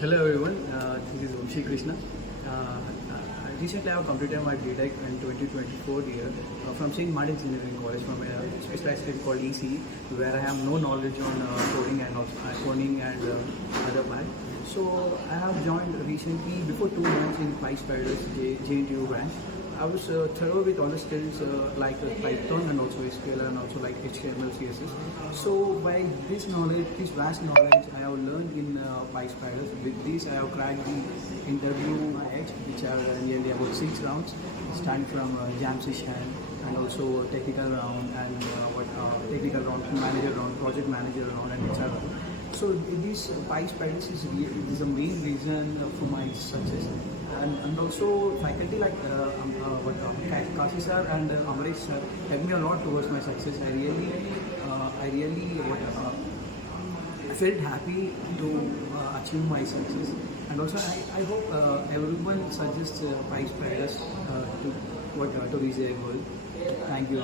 Hello everyone, this is B.Vamshi Krishna. Recently I have completed my BTech in 2024 year from St. Martin's Engineering College from a specialized stream called ECE, where I have no knowledge on coding and coding and other part. So I have joined recently before 2 months in Pyspiders Jntu branch. I was thorough with all the skills like Python and also SQL and also like HTML, CSS. So by this knowledge, this vast knowledge I have learned in Pyspiders. With this I have cracked the interview edge, which are nearly about 6 rounds, starting from jam session and also technical round and technical round, manager round, project manager round and etc. So this Pyspiders is the main reason for my success. And also faculty like Kashi sir and Amresh sir helped me a lot towards my success. I really I felt happy to achieve my success. And also I hope everyone suggests Pyspiders to reach their goal. Thank you.